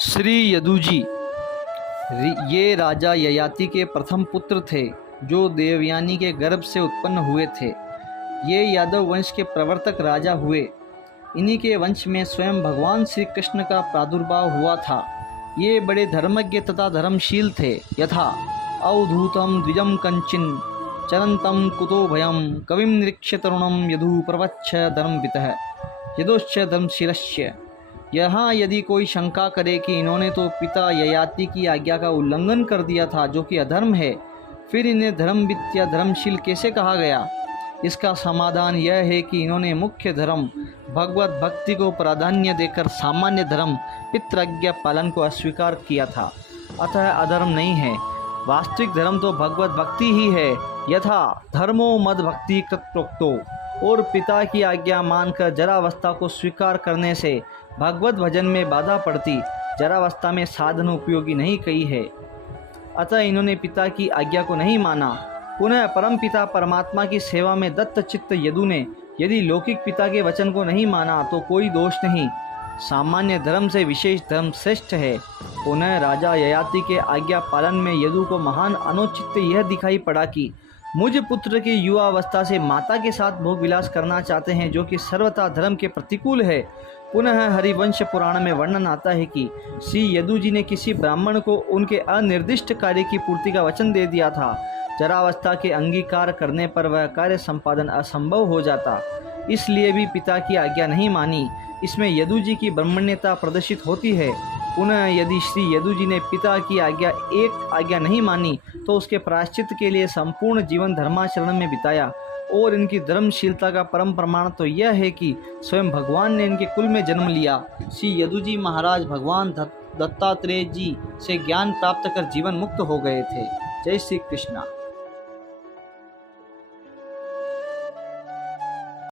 श्री यदुजी ये राजा ययाति के प्रथम पुत्र थे जो देवयानी के गर्भ से उत्पन्न हुए थे। ये यादव वंश के प्रवर्तक राजा हुए। इन्हीं के वंश में स्वयं भगवान श्री कृष्ण का प्रादुर्भाव हुआ था। ये बड़े धर्मज्ञ तथा धर्मशील थे। यथा अवधूतम द्विजम कंचिन चरंतम कुतो भयम कविम निरीक्ष्य तरुणम यदु प्रवच्छ धर्मवितः यदोश्च धर्मशीलस्य। यहाँ यदि कोई शंका करे कि इन्होंने तो पिता ययाति की आज्ञा का उल्लंघन कर दिया था जो कि अधर्म है, फिर इन्हें धर्मवित या धर्मशील कैसे कहा गया? इसका समाधान यह है कि इन्होंने मुख्य धर्म भगवत भक्ति को प्राधान्य देकर सामान्य धर्म पितृज्ञा पालन को अस्वीकार किया था। अतः अधर्म नहीं है। वास्तविक धर्म तो भगवत भक्ति ही है। यथा धर्मो मद भक्ति कृत्योक्तो। और पिता की आज्ञा मानकर जरावस्था को स्वीकार करने से भगवत भजन में बाधा पड़ती। जरावस्था में साधन उपयोगी नहीं कही है। अतः इन्होंने पिता की आज्ञा को नहीं माना। पुनः परम पिता परमात्मा की सेवा में दत्त चित्त यदु ने यदि लौकिक पिता के वचन को नहीं माना तो कोई दोष नहीं। सामान्य धर्म से विशेष धर्म श्रेष्ठ है। पुनः राजा ययाति के आज्ञा पालन में यदु को महान अनुचित यह दिखाई पड़ा कि मुझ पुत्र की युवावस्था से माता के साथ भोग विलास करना चाहते हैं, जो कि सर्वथा धर्म के प्रतिकूल है। पुनः हरिवंश पुराण में वर्णन आता है कि श्री यदु जी ने किसी ब्राह्मण को उनके अनिर्दिष्ट कार्य की पूर्ति का वचन दे दिया था। जरावस्था के अंगीकार करने पर वह कार्य संपादन असंभव हो जाता। इसलिए भी पिता की आज्ञा नहीं मानी। इसमें यदु जी की ब्रह्मण्यता प्रदर्शित होती है। पुनः यदि श्री यदु जी ने पिता की एक आज्ञा नहीं मानी तो उसके प्रायश्चित के लिए संपूर्ण जीवन धर्माचरण में बिताया। और इनकी धर्मशीलता का परम प्रमाण तो यह है कि स्वयं भगवान ने इनके कुल में जन्म लिया। श्री यदु जी महाराज भगवान दत्तात्रेय जी से ज्ञान प्राप्त कर जीवन मुक्त हो गए थे। जय श्री कृष्णा।